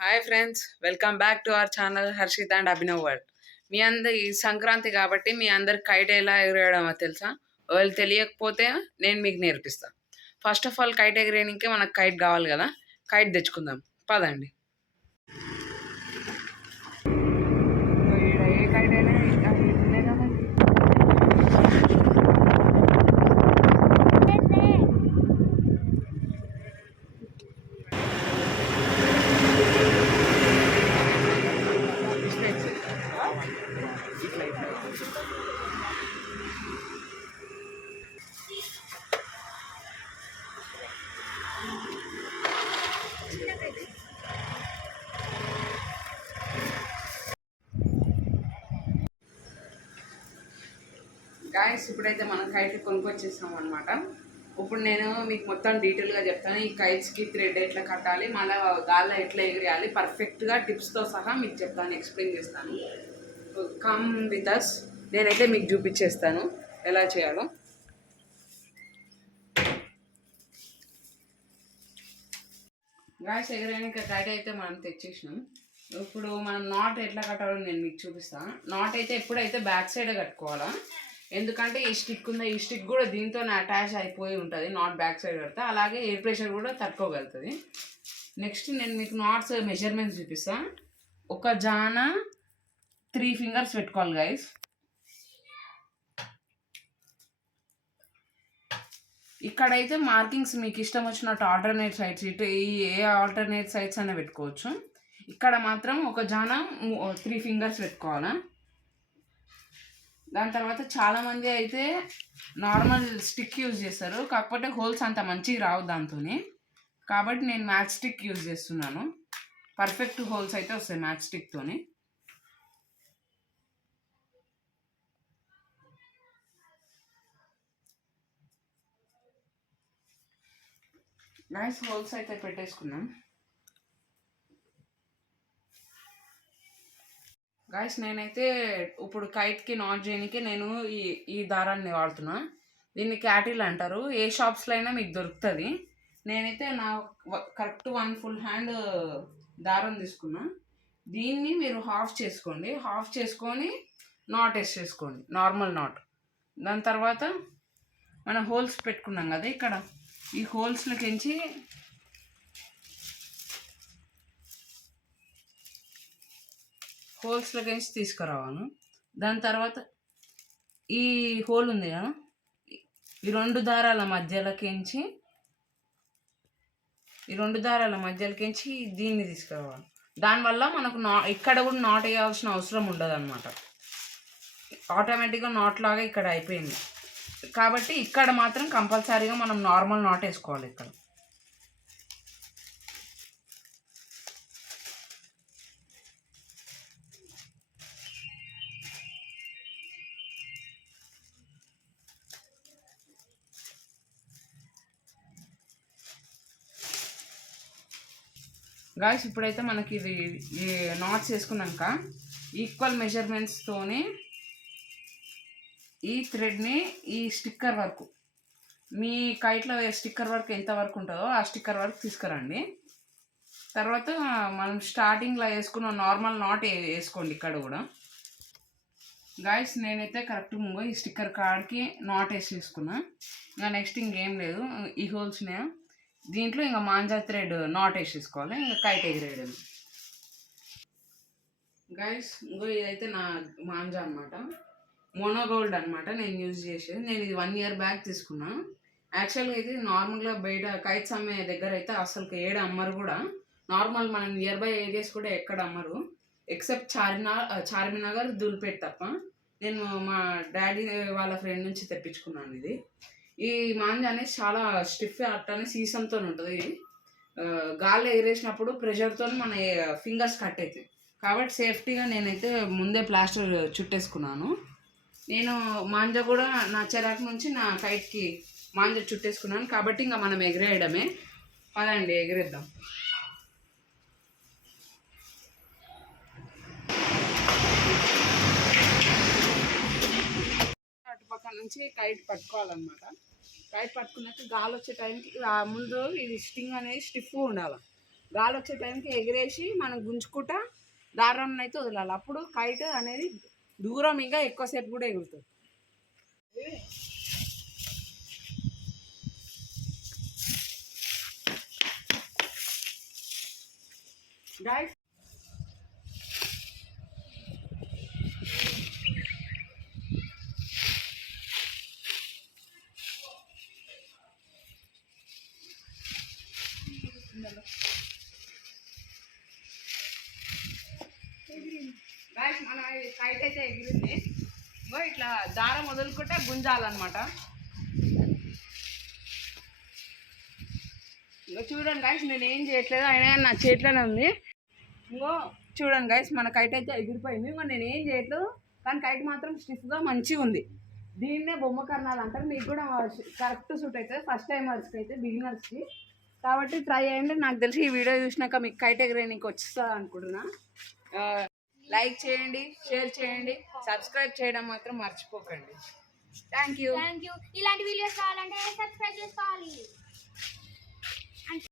Hi friends, welcome back to our channel Harshit and Abhinav world. మీ అందరి ఈ సంక్రాంతి కాబట్టి మీ అందరికి కైట్ ఎలా ఎగరేయడమో తెలుసా? వాళ్ళు తెలియకపోతే నేను మీకు నేర్పిస్తాను. ఫస్ట్ ఆఫ్ ఆల్ కైట్ ఎగరేయడానికి మనకు కైట్ కావాలి కదా. కైట్ తెచ్చుకుందాం పదండి. ఏ కైట్ అయినా గాయస్ ఇప్పుడైతే మనం కైట్లు కొనుక్కొచ్చేసాం అనమాట. ఇప్పుడు నేను మీకు మొత్తం డీటెయిల్గా చెప్తాను. ఈ కైట్స్కి థ్రెడ్ ఎట్లా కట్టాలి, మళ్ళీ గాల్లో ఎట్లా ఎగిరేయాలి, పర్ఫెక్ట్గా టిప్స్తో సహా మీకు చెప్తాను, ఎక్స్ప్లెయిన్ చేస్తాను. Come with us. నేనైతే మీకు చూపించేస్తాను ఎలా చేయాలో. గాయస్ ఎగరేయడానికి కైట్ అయితే మనం తెచ్చేసినాం. ఇప్పుడు మనం నాట్ ఎట్లా కట్టాలో నేను మీకు చూపిస్తాను. నాట్ అయితే ఎప్పుడైతే బ్యాక్ సైడ్ కట్టుకోవాలా, ఎందుకంటే ఈ స్టిక్ ఉందా, ఈ స్టిక్ కూడా దీంతో అటాచ్ అయిపోయి ఉంటుంది. నాట్ బ్యాక్ సైడ్ కడితే అలాగే ఎయిర్ ప్రెషర్ కూడా తట్టుకోగలుగుతుంది. నెక్స్ట్ నేను మీకు నాట్స్ మెజర్మెంట్స్ చూపిస్తాను. ఒక జాన 3 ఫింగర్స్ పెట్టుకోవాలి గైస్. ఇక్కడైతే మార్కింగ్స్ మీకు ఇష్టం వచ్చినట్టు ఆల్టర్నేట్ సైడ్స్ ఇటు ఏ ఆల్టర్నేట్ సైడ్స్ అయినా పెట్టుకోవచ్చు. ఇక్కడ మాత్రం ఒక జాన 3 ఫింగర్స్ పెట్టుకోవాలా. దాని తర్వాత చాలామంది అయితే నార్మల్ స్టిక్ యూజ్ చేస్తారు, కాకపోతే హోల్స్ అంత మంచిగా రావు దాంతో. కాబట్టి నేను మ్యాచ్ స్టిక్ యూజ్ చేస్తున్నాను. పర్ఫెక్ట్ హోల్స్ అయితే వస్తాయి మ్యాచ్ స్టిక్తోని. నైస్ హోల్స్ అయితే పెట్టేసుకున్నాం. గాయస్ నేనైతే ఇప్పుడు కైట్కి నాట్ చేయడానికి నేను ఈ దారాన్ని వాడుతున్నా. దీన్ని క్యాటిల్ అంటారు. ఏ షాప్స్లో అయినా మీకు దొరుకుతుంది. నేనైతే నా కరెక్ట్ 1 ఫుల్ హ్యాండ్ దారం తీసుకున్నా. దీన్ని మీరు హాఫ్ చేసుకోండి. హాఫ్ చేసుకొని నాట్ వేసేసుకోండి, నార్మల్ నాట్. దాని తర్వాత మనం హోల్స్ పెట్టుకున్నాం కదా, ఇక్కడ ఈ హోల్స్లకించి తీసుకురావాను. దాని తర్వాత ఈ హోల్ ఉంది కదా, ఈ 2 దారాల మధ్యలోకించి దీన్ని తీసుకురావాలి. దానివల్ల మనకు ఇక్కడ కూడా నాట్ వేయాల్సిన అవసరం ఉండదు అనమాట. ఆటోమేటిక్గా నాట్ లాగా ఇక్కడ అయిపోయింది. కాబట్టి ఇక్కడ మాత్రం కంపల్సరీగా మనం నార్మల్ నాట్ వేసుకోవాలి. ఇక్కడ గాయస్ ఇప్పుడైతే మనకి ఇది ఈ నాట్స్ వేసుకున్నాక ఈక్వల్ మెజర్మెంట్స్తోని ఈ థ్రెడ్ని ఈ స్టిక్కర్ వరకు, మీ కైట్లో స్టిక్కర్ వర్క్ ఎంత వరకు ఉంటుందో ఆ స్టిక్కర్ వరకు తీసుకురండి. తర్వాత మనం స్టార్టింగ్లో వేసుకున్న నార్మల్ నాట్ వేసుకోండి ఇక్కడ కూడా. గాయస్ నేనైతే కరెక్ట్గా ఈ స్టిక్కర్ కార్డ్కి నాట్ వేసేసుకున్నా. ఇంకా నెక్స్ట్ ఇంకేం లేదు. ఈ హోల్స్నే దీంట్లో ఇంకా మాంజా థ్రెడ్ నాట్ వేసేసుకోవాలి. ఇంకా కైట్ ఎగిరేయడం. గాయస్ ఇదైతే నా మాంజా అనమాట, మోనోగోల్డ్ అనమాట. నేను యూజ్ చేసేది. నేను ఇది 1 ఇయర్ బ్యాక్ తీసుకున్నా. యాక్చువల్గా అయితే నార్మల్గా బయట కైట్స్ అమ్మే దగ్గర అయితే అసలు ఏడ అమ్మరు కూడా. నార్మల్ మన నియర్ బై ఏరియాస్ కూడా ఎక్కడ అమ్మరు, ఎక్సెప్ట్ చార్మినగర్, దుల్పేట్ తప్ప. నేను మా డాడీ వాళ్ళ ఫ్రెండ్ నుంచి తెప్పించుకున్నాను ఇది. ఈ మాంజా అనేది చాలా స్టిఫ్ అట్టనే సీసంతో ఉంటుంది. గాల్లో ఎగిరేసినప్పుడు ప్రెషర్తో మన ఫింగర్స్ కట్ అవుతాయి. కాబట్టి సేఫ్టీగా నేనైతే ముందే ప్లాస్టర్ చుట్టేసుకున్నాను. నేను మాంజా కూడా నా చెరాకు నుంచి నా కైట్కి మాంజా చుట్టేసుకున్నాను. కాబట్టి ఇంకా మనం ఎగిరేయడమే. పదండి ఎగిరేద్దాం. అటుపక్క నుంచి కైట్ పట్టుకోవాలన్నమాట. కైట్ పట్టుకున్నాక గాలి వచ్చే టైంకి ముందు ఇది స్టింగ్ అనేది స్టిఫ్గా ఉండాలి. గాలి వచ్చే టైంకి ఎగిరేసి మనం గుంజుకుంటా దారం అయితే వదలాలి. అప్పుడు కైట్ అనేది దూరం ఇంకా ఎక్కువసేపు కూడా ఎగురుతుంది. గైస్ గైస్ మన కైట్ అయితే ఎగిరింది. ఇట్లా దారం వదులుకుంటే గుంజాలన్నమాట. చూడండి గైస్, నేను ఏం చేయట్లేదు, అయినా నా చేతిలోనే ఉంది. చూడండి గైస్, మన కైట్ అయితే ఎగిరిపోయింది. నేను ఏం చేయట్లేదు, కానీ కైట్ మాత్రం స్టిఫ్గా మంచిగా ఉంది. దీన్నే బొమ్మ కర్ణాలు అంటారు. మీకు కూడా కరెక్ట్ సూట్ అవుతుంది ఫస్ట్ టైమర్స్కి అయితే, బిగినర్స్కి. కాబట్టి ట్రై చేయండి. నాకు తెలిసి ఈ వీడియో చూసినాక మీకు కైట్ ఎగరేయడానికి వచ్చేస్తా అనుకుంటున్నా. లైక్ చేయండి, షేర్ చేయండి, సబ్స్క్రైబ్ చేయడం మాత్రం మర్చిపోకండి. Thank you. ఇలాంటి వీడియోస్ కావాలంటే సబ్స్క్రైబ్ చేసుకోవాలి.